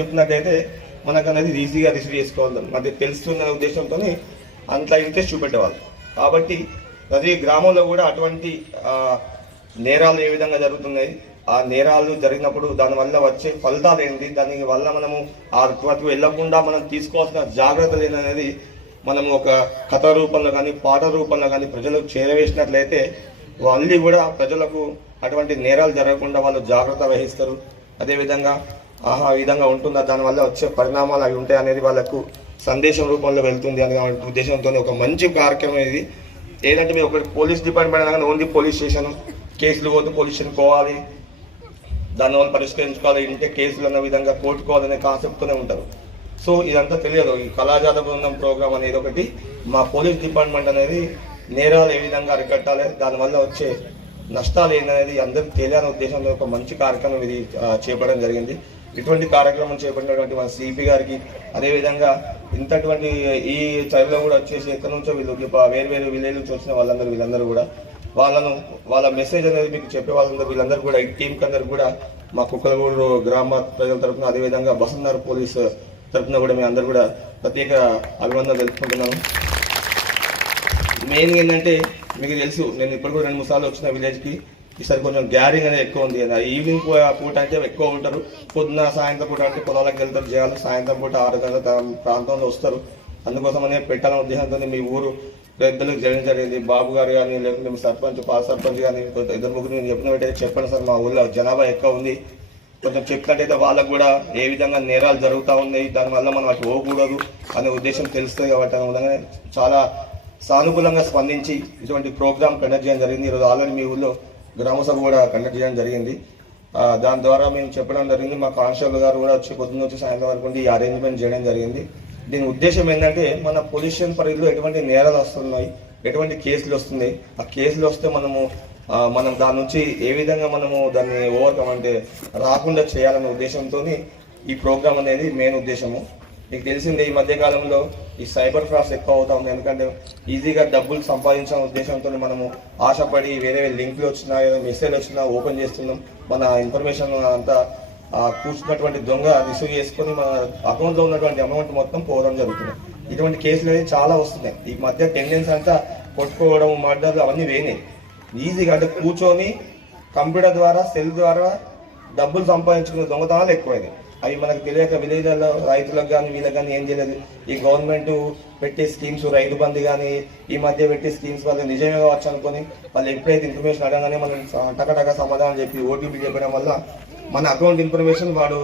చెప్పినట్టయితే మనకు అనేది ఈజీగా రిసీవ్ చేసుకోవాలి, మనకి తెలుస్తున్న ఉద్దేశంతో అంత ఇంట్రెస్ట్ చూపెట్టేవాళ్ళు. కాబట్టి ప్రతి గ్రామంలో కూడా అటువంటి నేరాలు ఏ విధంగా జరుగుతున్నాయి, ఆ నేరాలు జరిగినప్పుడు దానివల్ల వచ్చే ఫలితాలు ఏంటి, దాని వల్ల మనము ఆ రుత్వకు వెళ్లకుండా మనం తీసుకోవాల్సిన జాగ్రత్తలు ఏంటనేది మనము ఒక కథ రూపంలో కానీ పాట రూపంలో కానీ ప్రజలకు చేరవేసినట్లయితే వాళ్ళు కూడా ప్రజలకు అటువంటి నేరాలు జరగకుండా వాళ్ళు జాగ్రత్త వహిస్తారు. అదేవిధంగా ఆ విధంగా ఉంటుందా, దానివల్ల వచ్చే పరిణామాలు అవి ఉంటాయి అనేది వాళ్ళకు సందేశం రూపంలో వెళ్తుంది అనే ఉద్దేశంతో ఒక మంచి కార్యక్రమం ఇది. ఏదంటే మీరు ఒకటి పోలీస్ డిపార్ట్మెంట్ అనగానే ఓన్లీ పోలీస్ స్టేషన్ కేసులు పోతే పోలీస్ స్టేషన్ పోవాలి, దానివల్ల పరిష్కరించుకోవాలి, ఇంటే కేసులు అన్న విధంగా కోర్టుకోవాలనే కాన్సెప్ట్తోనే ఉంటారు. సో ఇదంతా తెలియదు. ఈ కళాజాత బృందం ప్రోగ్రామ్ అనేది ఒకటి, మా పోలీస్ డిపార్ట్మెంట్ అనేది నేరాలు ఏ విధంగా అరికట్టాలి, దానివల్ల వచ్చే నష్టాలు ఏంటనేది అందరికి తెలియని ఉద్దేశంలో ఒక మంచి కార్యక్రమం ఇది చేపట్టడం జరిగింది. ఇటువంటి కార్యక్రమం చేపట్టినటువంటి మన సిపి గారికి, అదేవిధంగా ఇంతటువంటి ఈ చైర్లో కూడా వచ్చేసి ఎక్కడి నుంచో వీళ్ళు వేరు వేరు విలేజ్ నుంచి వచ్చిన వీళ్ళందరూ కూడా వాళ్ళ మెసేజ్ అనేది మీకు చెప్పే వీళ్ళందరూ కూడా ఈ టీంకి అందరికి కూడా మా కుక్కలగూడు గ్రామ ప్రజల తరఫున, అదేవిధంగా బసన్నర్ పోలీస్ తరఫున కూడా మీ అందరు కూడా ప్రత్యేక అభినందనలు తెలుపుకుంటున్నాను. మెయిన్ ఏంటంటే మీకు తెలుసు, నేను ఇప్పుడు కూడా 2-3 సార్లు వచ్చిన విలేజ్కి. ఈసారి కొంచెం గ్యారింగ్ అనేది ఎక్కువ ఉంది. ఈవినింగ్ పూట అంటే ఎక్కువ ఉంటారు, పొద్దున్న సాయంత్రం పూట అంటే పొలాలకు వెళ్తారు జనాలు, సాయంత్రం పూట 6 గంటల ప్రాంతంలో వస్తారు. అందుకోసమనే పెట్టాలనే ఉద్దేశంతో మీ ఊరు పెద్దలకు జరిగింది. బాబు గారు కానీ, లేకుంటే మీ సర్పంచ్ పాత సర్పంచ్ కానీ 2-3 నేను చెప్పినట్టయితే చెప్పండి సార్, మా ఊళ్ళో జనాభా ఎక్కువ ఉంది, కొంచెం చెప్పినట్టయితే వాళ్ళకు కూడా ఏ విధంగా నేరాలు జరుగుతూ ఉన్నాయి, దానివల్ల మనం అటు పోకూడదు అనే ఉద్దేశం తెలుస్తుంది. కాబట్టి అనే విధంగా చాలా సానుకూలంగా స్పందించి ఇటువంటి ప్రోగ్రామ్ కండక్ట్ చేయడం జరిగింది. ఈరోజు ఆల్రెడీ మీ ఊళ్ళో గ్రామసభ కూడా కండక్ట్ చేయడం జరిగింది. దాని ద్వారా మేము చెప్పడం జరిగింది. మా కానిస్టేబుల్ గారు కూడా వచ్చి పొద్దున్న వచ్చి సాయంత్రం వరకు ఈ అరేంజ్మెంట్ చేయడం జరిగింది. దీని ఉద్దేశం ఏంటంటే మన పొల్యూషన్ పరిధిలో ఎటువంటి నేరాలు వస్తున్నాయి, ఎటువంటి కేసులు వస్తున్నాయి, ఆ కేసులు వస్తే మనం దాని నుంచి ఏ విధంగా మనము దాన్ని ఓవర్కమ్ అంటే రాకుండా చేయాలనే ఉద్దేశంతో ఈ ప్రోగ్రామ్ అనేది మెయిన్ ఉద్దేశము. మీకు తెలిసిందే ఈ మధ్యకాలంలో ఈ సైబర్ ఫ్రాడ్స్ ఎక్కువ అవుతా ఉంది. ఎందుకంటే ఈజీగా డబ్బులు సంపాదించాలనే ఉద్దేశంతో మనము ఆశపడి వేరే లింక్లు వచ్చినా ఏదో మెసేజ్ వచ్చినా ఓపెన్ చేస్తున్నాం, మన ఇన్ఫర్మేషన్ అంతా కూర్చున్నటువంటి దొంగ రిసీవ్ చేసుకొని మన అకౌంట్లో ఉన్నటువంటి అమౌంట్ మొత్తం పోవడం జరుగుతుంది. ఇటువంటి కేసులు అనేది చాలా వస్తున్నాయి. ఈ మధ్య టెండెన్సీ అంతా కొట్టుకోవడం, మర్డర్లు అవన్నీ వేయినాయి. ఈజీగా అంటే కూర్చొని కంప్యూటర్ ద్వారా సెల్ ద్వారా డబ్బులు సంపాదించుకునే దొంగతనాలు ఎక్కువైనాయి. అవి మనకు తెలియక విలేజ్లలో రైతులకు కానీ వీళ్ళకి కానీ ఏం చేయలేదు. ఈ గవర్నమెంట్ పెట్టే స్కీమ్స్, రైతు బంధు కానీ ఈ మధ్య పెట్టే స్కీమ్స్ వాళ్ళు నిజమే కావచ్చు అనుకొని వాళ్ళు ఎప్పుడైతే ఇన్ఫర్మేషన్ అడగానే మనం టకటక సమాధానం చెప్పి ఓటీపీ చెప్పడం వల్ల మన అకౌంట్ ఇన్ఫర్మేషన్ వాడు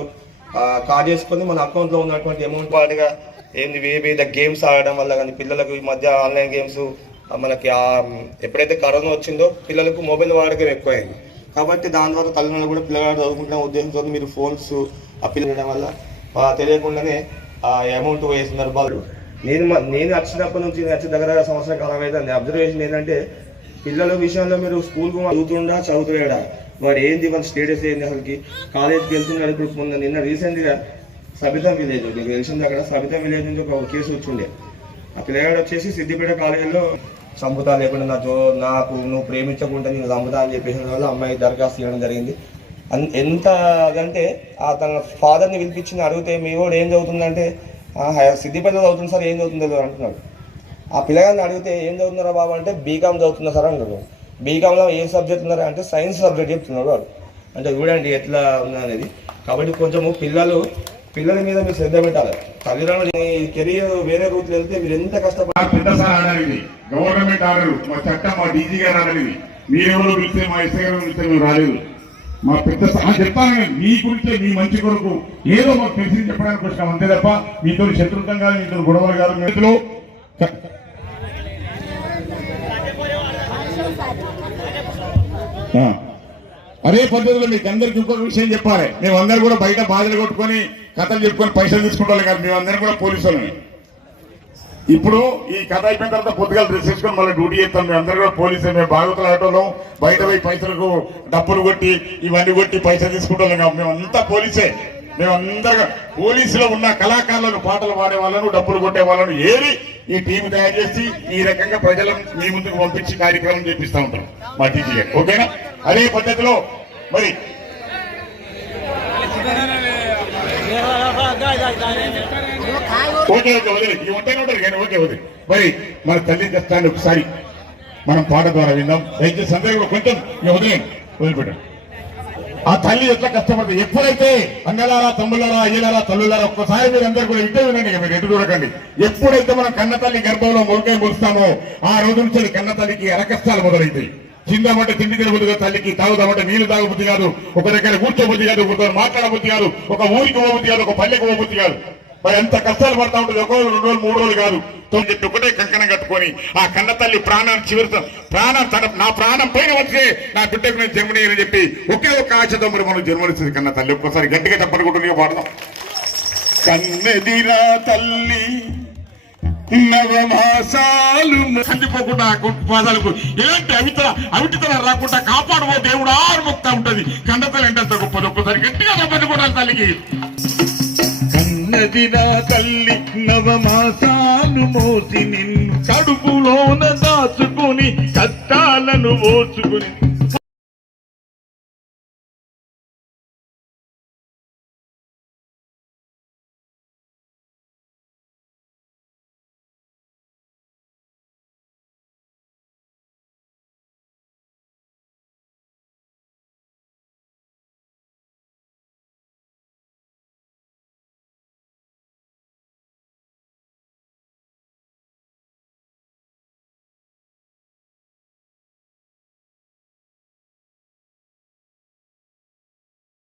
కార్డ్ చేసుకొని మన అకౌంట్లో ఉన్నటువంటి అమౌంట్ వాటిగా ఏంది వివిధ గేమ్స్ ఆడడం వల్ల కానీ పిల్లలకు ఈ మధ్య ఆన్లైన్ గేమ్స్ మనకి ఎప్పుడైతే కరోనా వచ్చిందో పిల్లలకు మొబైల్ వాడకం ఎక్కువైంది. కాబట్టి దాని ద్వారా తల్లిదండ్రులు కూడా పిల్లలు చదువుకుంటున్న ఉద్దేశంతో మీరు ఫోన్స్ అప్పీల్ వల్ల తెలియకుండానే ఆ అమౌంట్ పోయే సందర్భాలు నేను వచ్చినప్పటి నుంచి వచ్చే దగ్గర సంవత్సరాల కాలం అయితే అబ్జర్వేషన్ ఏంటంటే పిల్లల విషయంలో మీరు స్కూల్కు చదువుతున్నాడా, వాడు ఏంది, మన స్టేటస్ ఏంది, అసలుకి కాలేజ్కి వెళ్తున్నాడు. ఇప్పుడు నిన్న రీసెంట్గా సబితం విలేజ్, మీకు తెలిసింది, అక్కడ సబితం విలేజ్ నుంచి ఒక కేసు వచ్చిండే. ఆ పిల్లగాడు వచ్చేసి సిద్దిపేట కాలేజీలో చంపుతా, లేకుండా నాకు నువ్వు ప్రేమించకుండా నేను చంపుతా అని చెప్పేసిన వల్ల అమ్మాయి దరఖాస్తు చేయడం జరిగింది. ఎంత అదంటే తన ఫాదర్ని పిలిపించి అడిగితే మీ వాడు ఏం చదువుతుందంటే సిద్దిపేట చదువుతుంది సార్, ఏం చదువుతుందో అంటున్నాడు. ఆ పిల్లగాడిని అడిగితే ఏం చదువుతున్నారా బాబు అంటే బీకామ్ చదువుతున్నా సార్ అంటాడు. బీకామ్లో ఏ సబ్జెక్ట్ ఉన్నారా అంటే సైన్స్ సబ్జెక్ట్ చెప్తున్నాడు వాడు. అంటే చూడండి ఎట్లా ఉన్నా అనేది. కాబట్టి కొంచెము పిల్లల మీద మీరు శ్రద్ధ పెట్టాలి. తల్లిదండ్రులు కెరీర్ వేరే రూట్లో వెళ్తే మీరు ఎంత కష్టపడాలి. గవర్నమెంట్ ఆర్డర్, మా చట్టం, మా డీజీ గారు ఆడలేదు, మీరెవరో పిలిస్తే మా ఎస్ఐ గారు పిలిస్తే మేము రాలేదు. మా పెద్ద చెప్తాను మీ గురించే, మీ మంచి కొరకు ఏదో మాకు తెలిసి చెప్పడానికి వచ్చినాం, అంతే తప్ప మీతో శత్రుత్వం కాదు, మీతో గొడవలు కాదు. మీతో అదే పద్ధతిలో మీకు అందరికి ఇంకొక విషయం చెప్పాలి. మేమందరూ కూడా బయట బాధలు కొట్టుకొని కథలు చెప్పుకొని పైసలు తీసుకుంటాం కాదు, మేమందరం కూడా పోలీసులని. ఇప్పుడు ఈ కథ అయిపోయిన తర్వాత పొద్దుగా డ్రెస్ వేసుకొని మళ్ళీ డ్యూటీ చేస్తాం. మేము అందరూ కూడా పోలీసులు. మేము బాగుతుల ఆటోలో బయట పోయి పైసలకు డబ్బులు కొట్టి ఇవన్నీ కొట్టి పైసలు తీసుకుంటాం కాదు, మేమంతా పోలీసే. మేమందరూ పోలీసులో ఉన్న కళాకారులను, పాటలు పాడే వాళ్ళను, డబ్బులు కొట్టే వాళ్ళను ఏరి ఈ టీం తయారు చేసి ఈ రకంగా ప్రజలను మీ ముందుకు పంపించి కార్యక్రమం చేపిస్తూ ఉంటాం మా టీజీ గారు. ఓకేనా? అదే పద్ధతిలో మరి ఓకే ఓకే వదిలే ఈ ఉంటానే ఉంటారు కానీ ఓకే వదిలే మరి మన తల్లి కష్టాన్ని ఒకసారి మనం పాట ద్వారా విందాం దయచేసి అందరూ కూడా కొంచెం వదిలేండి వదిలిపెట్టండి ఆ తల్లి ఎట్లా కష్టపడుతుంది ఎప్పుడైతే అన్నలారా తమ్ముళ్ళారా అయ్యలారా తల్లులారా ఒక్కసారి మీరు అందరూ కూడా వింటే వినండి మీరు ఎటు చూడకండి ఎప్పుడైతే మనం కన్న తల్లి గర్భంలో మొలకై మొలుస్తామో ఆ రోజు నుంచి కన్న తల్లికి అరకష్టాలు మొదలైతాయి చిందామంటే తిండి తినబుద్ది తల్లికి తాగుదామంటే నీళ్లు తాగబుద్ది కాదు ఒక దగ్గర కూర్చోబుద్ది కాదు ఒకరితో మాట్లాడబుద్ది కాదు ఒక ఊరికి పోబుద్ది కాదు ఒక పల్లెకి పోబుద్ది కాదు మరి ఎంత కష్టాలు పడతా ఉంటుంది ఒక రోజు 2 రోజులు 3 రోజులు కాదు చెప్పి ఒకటే కంకణం కట్టుకొని ఆ కన్న తల్లి ప్రాణాన్ని చివరితో నా ప్రాణం పైన వచ్చే నా బిడ్డకు నేను జన్మనీయని చెప్పి ఒకే ఒక్క ఆశతో మరి మనం జన్మనిస్తుంది కన్న తల్లి ఒక్కసారి గట్టిగా చెప్పనుకుంటుంది పాడదాం కన్నెదిరా తల్లి నవమాసాలు కందిపోకుండా పాదాలకు ఎలాంటి అవిటితనం రాకుండా కాపాడుకో దేవుడు ఆరుముక్తా ఉంటది కన్నతల్లి అంటే అంత గొప్పది ఒక్కసారి గట్టిగా చెప్పనుకుంటారు తల్లికి కన్నదిరా తల్లి నవమాసాలు మోసి నిన్ను కడుపులోన దాచుకుని కష్టాలను ఓచుకుని